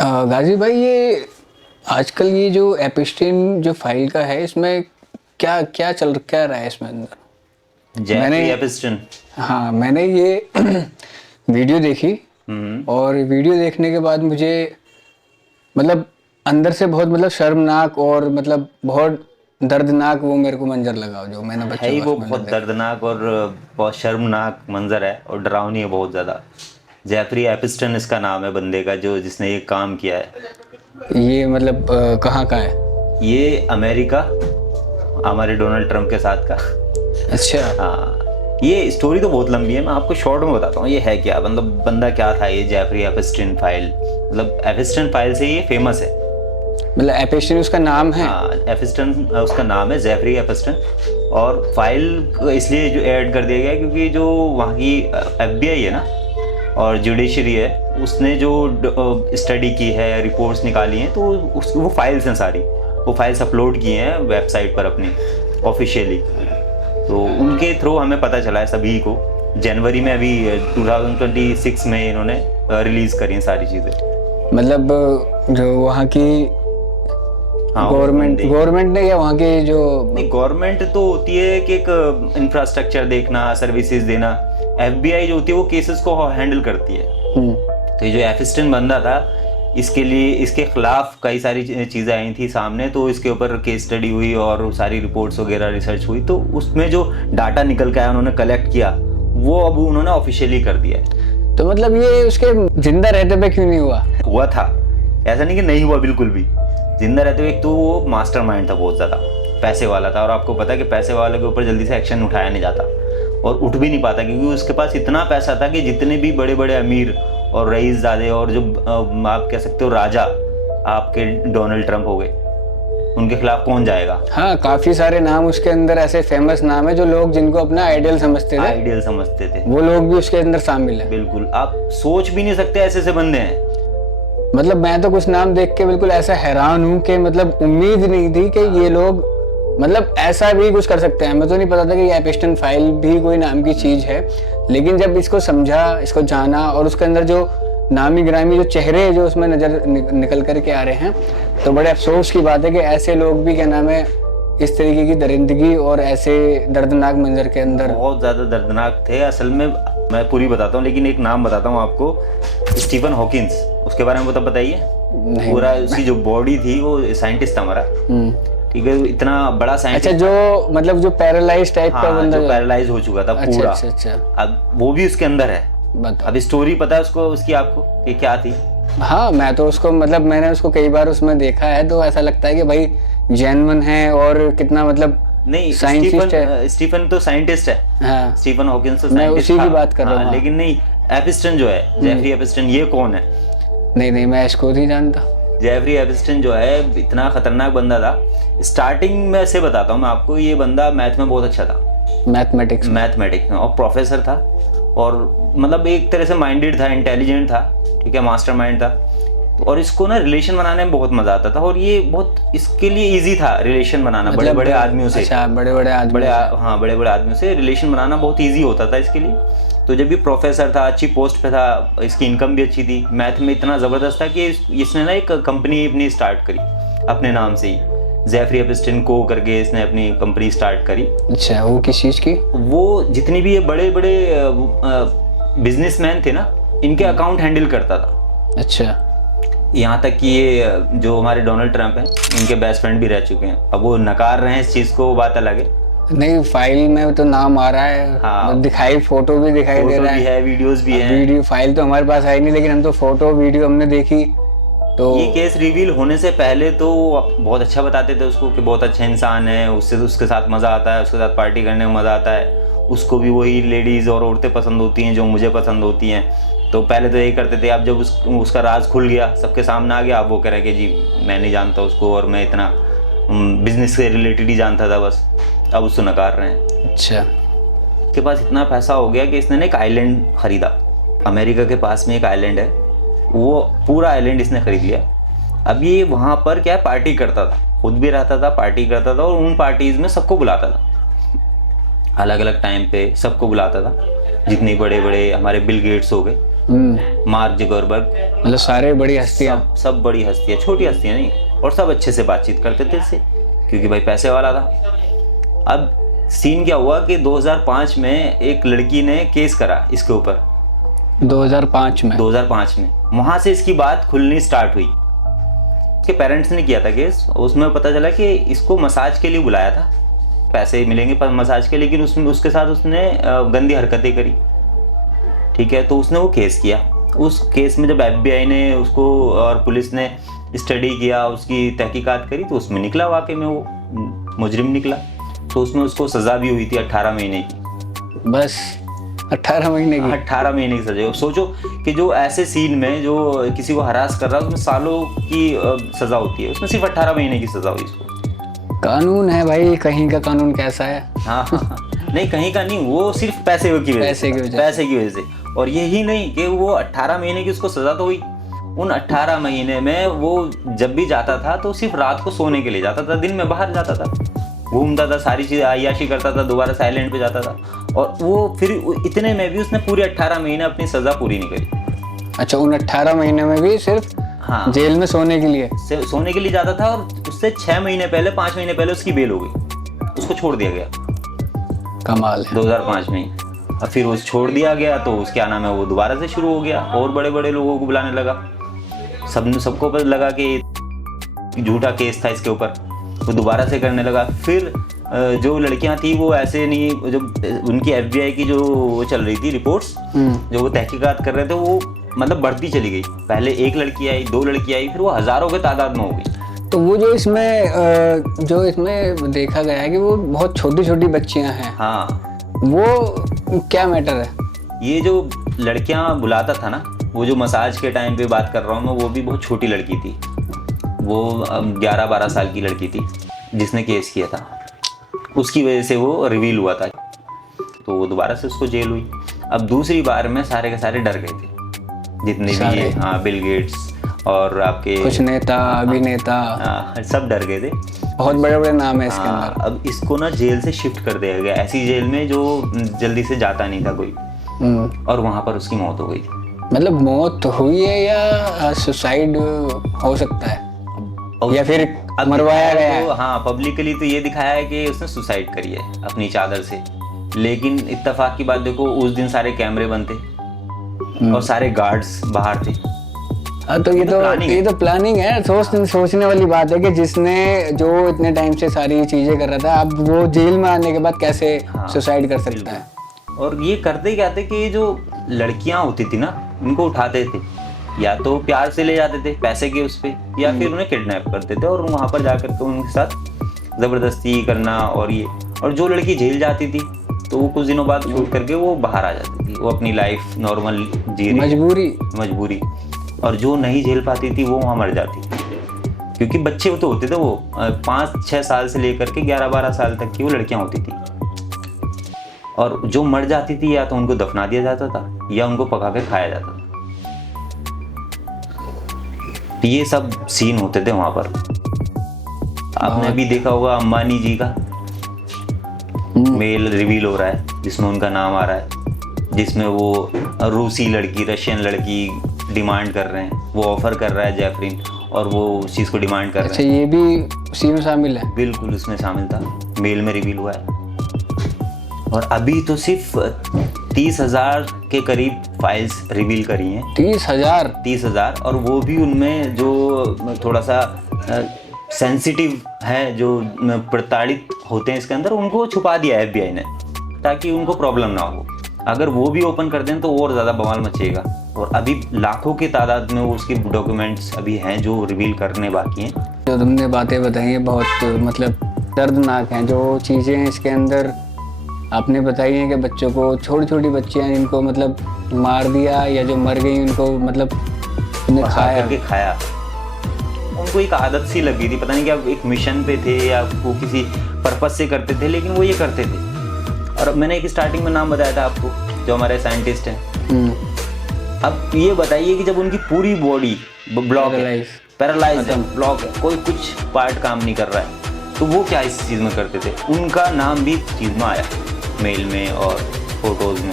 गाजी भाई, ये आजकल ये जो एपिस्टीन जो फाइल का है, इसमें क्या क्या रहा है इसमें अंदर? Jeffrey Epstein. हाँ, मैंने ये वीडियो देखी और वीडियो देखने के बाद मुझे मतलब अंदर से बहुत शर्मनाक और बहुत दर्दनाक वो मेरे को मंजर लगा जो मैंने है बच्चों ही का वो उसमें बहुत देखा। दर्दनाक और बहुत शर्मनाक मंजर है और डरावनी है बहुत ज़्यादा। जेफरी एपिस्टन इसका नाम है बंदे का जो जिसने ये काम किया है। ये कहाँ का है? ये अमेरिका, हमारे डोनाल्ड ट्रंप के साथ का। अच्छा। हाँ, ये स्टोरी तो बहुत लंबी है, मैं आपको शॉर्ट में बताता हूँ ये है क्या। मतलब बंदा क्या था ये जेफरी एपिस्टन फाइल, मतलब एपिस्टन फाइल से ये फेमस है। एपिस्टीन उसका नाम है? हाँ, एपिस्टन उसका नाम है, जेफरी एपिस्टन। और फाइल इसलिए जो ऐड कर दिया गया क्योंकि जो वहाँ की FBI है ना और जुडिशरी है, उसने जो स्टडी की है, रिपोर्ट्स निकाली हैं, तो वो फाइल्स हैं सारी, वो फाइल्स अपलोड किए हैं वेबसाइट पर अपनी ऑफिशियली। तो उनके थ्रू हमें पता चला है सभी को। जनवरी में अभी 2026 में इन्होंने रिलीज़ करी हैं सारी चीज़ें। जो वहाँ की गवर्नमेंट ने या वहाँ की जो नहीं, गवर्नमेंट तो होती है कि एक इंफ्रास्ट्रक्चर देखना, सर्विसेज देना। FBI जो होती है वो केसेस को हैंडल करती है। तो ये जो एपिस्टन बंदा था, इसके लिए इसके खिलाफ कई सारी चीज़ें आई थी सामने, तो इसके ऊपर केस स्टडी हुई और सारी रिपोर्ट्स वगैरह रिसर्च हुई, तो उसमें जो डाटा निकल के आया उन्होंने कलेक्ट किया, वो अब उन्होंने ऑफिशियली कर दिया है। तो ये उसके जिंदा रहते पे क्यों नहीं हुआ था, ऐसा नहीं कि नहीं हुआ, बिल्कुल भी जिंदा रहते हुए। एक तो वो मास्टरमाइंड था, बहुत ज़्यादा पैसे वाला था, और आपको पता है कि पैसे वाले के ऊपर जल्दी से एक्शन उठाया नहीं जाता और उठ भी नहीं पाता, क्योंकि उसके पास इतना पैसा था कि जितने भी बड़े बड़े अमीर और रईसज़ादे और जो आप कह सकते हो राजा आपके डोनाल्ड ट्रंप हो गए, उनके खिलाफ कौन जाएगा। हाँ, काफी सारे नाम उसके अंदर ऐसे फेमस नाम है जो लोग जिनको अपना आइडियल समझते थे, वो लोग भी उसके अंदर शामिल है। बिल्कुल, आप सोच भी नहीं सकते ऐसे ऐसे बंदे हैं। मैं तो कुछ नाम देख के बिल्कुल ऐसा हैरान हूँ कि उम्मीद नहीं थी कि ये लोग ऐसा भी कुछ कर सकते हैं। मैं तो नहीं पता था कि ये एपिस्टन फाइल भी कोई नाम की चीज है, लेकिन जब इसको समझा, इसको जाना और उसके अंदर जो नामी गिरामी जो चेहरे जो उसमें नजर निकल करके आ रहे हैं, तो बड़े अफसोस की बात है कि ऐसे लोग भी इस तरीके की दरिंदगी और ऐसे दर्दनाक मंजर के अंदर बहुत ज़्यादा दर्दनाक थे। असल में मैं पूरी बताता हूँ, लेकिन एक नाम बताता हूँ आपको, स्टीफन हॉकिंस, उसके बारे में बताइए। पूरा उसकी जो बॉडी थी, वो साइंटिस्ट था हमारा, ठीक है, इतना बड़ा साइंटिस्ट। अच्छा, जो पैरालाइज टाइप का बंदा, जो पैरालाइज हो चुका था पूरा। अच्छा। अब वो भी उसके अंदर है। अब स्टोरी पता है उसको, उसकी आपको कि क्या थी? हाँ, मैं तो उसको मैंने उसको कई बार उसमें देखा है, तो ऐसा लगता है कि भाई जेन्युइन है और कितना नहीं, साइंटिस्ट है। स्टीफन तो साइंटिस्ट है। हाँ, स्टीफन हॉकिंस तो मैं उसी की बात कर रहा हूँ। लेकिन नहीं, एपिस्टन जो है, जेफरी एपिस्टन, ये कौन है? नहीं, मैं इसको नहीं जानता। जेफरी एपिस्टन जो है, इतना खतरनाक बंदा था। स्टार्टिंग में से बताता हूँ मैं आपको, ये बंदा मैथ में बहुत अच्छा था, मैथमेटिक्स में, और प्रोफेसर था, और एक तरह से माइंडेड था, इंटेलिजेंट था, ठीक है, मास्टरमाइंड था। और इसको ना रिलेशन बनाने में बहुत मजा आता था, और ये बहुत इसके लिए इजी था रिलेशन बनाना, बड़े बड़े आदमियों से। अच्छा, बड़े बड़े आदमियों से रिलेशन बनाना बहुत इजी होता था इसके लिए। तो जब भी प्रोफेसर था, अच्छी पोस्ट पे था, इसकी इनकम भी अच्छी थी, मैथ में इतना ज़बरदस्त था कि इसने ना एक कंपनी अपनी स्टार्ट करी अपने नाम से ही, जेफरी एपिस्टन को करके इसने अपनी कंपनी स्टार्ट करी। अच्छा, वो किस चीज़ की? वो जितनी भी ये बड़े बड़े बिजनेसमैन थे ना, इनके अकाउंट हैंडल करता था। अच्छा, यहाँ तक कि ये जो हमारे डोनाल्ड ट्रंप हैं, इनके बेस्ट फ्रेंड भी रह चुके हैं। अब वो नकार रहे हैं इस चीज़ को, वो बात अलग है। नहीं, फाइल में तो नाम आ रहा है। हाँ, फोटो भी दिखाई दे रहा है, वीडियोस भी हैं। वीडियो फाइल तो हमारे पास आई नहीं, लेकिन हम तो फोटो वीडियो हमने देखी। तो ये केस रिवील होने से पहले तो बहुत अच्छा बताते थे उसको कि बहुत अच्छा इंसान है, उसके साथ मज़ा आता है, उसके साथ पार्टी करने में मज़ा आता है, उसको भी वही लेडीज़ और औरतें पसंद होती हैं जो मुझे पसंद होती हैं। तो पहले तो यही करते थे। अब जब उसका राज खुल गया, सबके सामने आ गया, अब वो कह रहे कि जी मैं नहीं जानता उसको, और मैं इतना बिजनेस से रिलेटेड ही जानता था बस। अब उसको नकार रहे हैं। अच्छा, उसके पास इतना पैसा हो गया कि इसने ना एक आइलैंड खरीदा, अमेरिका के पास में एक आइलैंड है, वो पूरा आइलैंड इसने खरीद लिया। अब ये वहाँ पर क्या है, पार्टी करता था, खुद भी रहता था, पार्टी करता था, और उन पार्टीज़ में सबको बुलाता था, अलग अलग टाइम पे सबको बुलाता था। जितने बड़े बड़े हमारे बिल गेट्स हो गए, मार्क जुकरबर्ग, मतलब सारे बड़ी हस्तियां। सब बड़ी हस्तियां, छोटी हस्तियां नहीं, और सब अच्छे से बातचीत करते थे इससे, क्योंकि भाई पैसे वाला था। अब सीन क्या हुआ कि 2005 में एक लड़की ने केस करा इसके ऊपर। 2005 में? 2005 में वहां से इसकी बात खुलनी स्टार्ट हुई। इसके पेरेंट्स ने किया था केस, उसमें पता चला कि इसको मसाज के लिए बुलाया था, पैसे मिलेंगे पर मसाज के, लेकिन उसमें उसके साथ उसने गंदी हरकतें करी। ठीक है, तो उसने वो केस किया। उस केस में जब FBI ने उसको और पुलिस ने स्टडी किया, उसकी तहकीकात करी, तो उसमें निकला वाकई में वो मुजरिम निकला। तो उसमें उसको सज़ा भी हुई थी 18 महीने की। बस 18 महीने की? 18 महीने की सजा। सोचो कि जो ऐसे सीन में जो किसी को हरास कर रहा है उसमें सालों की सजा होती है, उसमें सिर्फ 18 महीने की सजा हुई इसको। कानून है भाई, कहीं का कानून कैसा है। हाँ हाँ, नहीं कहीं का नहीं, वो सिर्फ पैसे की वजह से। और यही नहीं कि वो 18 महीने की उसको सजा तो हुई, उन 18 महीने में वो जब भी जाता था तो सिर्फ रात को सोने के लिए जाता था, दिन में बाहर जाता था, घूमता था, सारी चीज़ अय्याशी करता था, दोबारा साइलेंट पे जाता था। और वो फिर इतने में भी उसने पूरे 18 महीने अपनी सज़ा पूरी नहीं करी। अच्छा, उन 18 महीने में भी सिर्फ हाँ, जेल में सोने के लिए जाता था। और उससे 6 महीने पहले, 5 महीने पहले उसकी बेल हो गई, उसको छोड़ दिया गया। कमाल है। 2005 में। और फिर वो छोड़ दिया गया तो उसके क्या नाम है, वो दोबारा से शुरू हो गया, और बड़े बड़े लोगों को बुलाने लगा। सबको पता लगा कि झूठा केस था इसके ऊपर, वो दोबारा से करने लगा। फिर जो लड़कियां थी वो ऐसे नहीं, जब उनकी FBI की जो वो चल रही थी रिपोर्ट्स, जो वो तहकीकात कर रहे थे, वो मतलब बढ़ती चली गई। पहले एक लड़की आई, 2 लड़की आई, फिर वो हजारों के तादाद में हो गई। तो वो जो इसमें देखा गया है कि वो बहुत छोटी छोटी बच्चियां हैं। हाँ, वो क्या मैटर है? ये जो लड़कियां बुलाता था ना, वो जो मसाज के टाइम पे बात कर रहा हूँ मैं, वो भी बहुत छोटी लड़की थी। वो 11-12 साल की लड़की थी जिसने केस किया था, उसकी वजह से वो रिवील हुआ था, तो वो दोबारा से उसको जेल हुई। अब दूसरी बार में सारे के सारे डर गए थे, जितने भी, हाँ, बिल गेट्स और आपके कुछ नेता, अभिनेता, सब डर गए थे। बहुत बड़े बड़े नाम है इसके अंदर। अब इसको ना जेल से शिफ्ट कर दिया गया, ऐसी जेल में जो जल्दी से जाता नहीं था कोई, और वहां पर उसकी मौत हो गई थी। मतलब मौत हुई है या सुसाइड हो सकता है, या फिर मरवाया गया है? हाँ, पब्लिकली तो ये दिखाया है कि उसने सुसाइड करी है अपनी चादर से, लेकिन इत्तेफाक की बात देखो, उस दिन सारे कैमरे बंद थे और सारे गार्ड्स बाहर थे। तो ये तो प्लानिंग है। सोचने वाली बात है कि जिसने जो इतने टाइम से सारी चीजें कर रहा था, अब वो जेल में आने के बाद कैसे सुसाइड कर सकता है। और ये करते क्या थे कि जो लड़कियां होती थी ना, उनको उठाते थे, या तो प्यार से ले जाते थे पैसे के उस पे, या फिर उन्हें किडनैप करते थे और वहाँ पर जाकर के उनके साथ ज़बरदस्ती करना। और जो लड़की जेल जाती थी तो वो कुछ दिनों बाद छूट करके वो बाहर आ जाती थी, वो अपनी लाइफ नॉर्मल जी रही, मजबूरी। और जो नहीं झेल पाती थी वो वहाँ मर जाती, क्योंकि बच्चे तो होते थे, वो 5-6 साल से लेकर के 11-12 साल तक की वो लड़कियाँ होती थी। और जो मर जाती थी या तो उनको दफना दिया जाता था या उनको पका के खाया जाता था। ये सब सीन होते थे वहां पर। आपने अभी देखा होगा अंबानी जी का मेल रिवील हो रहा है, जिसमें उनका नाम आ रहा है, जिसमें वो रूसी लड़की, रशियन लड़की डिमांड कर रहे हैं, वो ऑफर कर रहा है जेफरीन, और वो उस चीज़ को डिमांड कर रहे हैं। अच्छा, ये भी उसी में शामिल है? बिल्कुल उसमें शामिल था, मेल में रिवील हुआ है। और अभी तो सिर्फ 30,000 के करीब फाइल्स रिवील करी हैं। 30,000, और वो भी उनमें जो थोड़ा सा सेंसिटिव है, जो प्रताड़ित होते हैं इसके अंदर, उनको छुपा दिया है FBI ने, ताकि उनको प्रॉब्लम ना हो। अगर वो भी ओपन कर दें तो और ज़्यादा बवाल मचेगा। और अभी लाखों की तादाद में वो उसके डॉक्यूमेंट्स अभी हैं जो रिवील करने बाकी हैं। जो तुमने बातें बताई हैं बहुत मतलब दर्दनाक हैं। जो चीज़ें इसके अंदर आपने बताई हैं कि बच्चों को, छोटी बच्चियां जिनको मतलब मार दिया, या जो मर गई उनको मतलब खाया। उनको एक आदत सी लगी थी, पता नहीं क्या, एक मिशन पे थे या वो किसी पर्पस से करते थे, लेकिन वो ये करते थे। और मैंने एक स्टार्टिंग में नाम बताया था आपको, जो हमारे साइंटिस्ट हैं। अब ये बताइए कि जब उनकी पूरी बॉडी ब्लॉक है, पैरालाइज है, ब्लॉक है, कोई कुछ पार्ट काम नहीं कर रहा है, तो वो क्या इस चीज़ में करते थे? उनका नाम भी चीज़ में आया, मेल में और फोटोज़ में।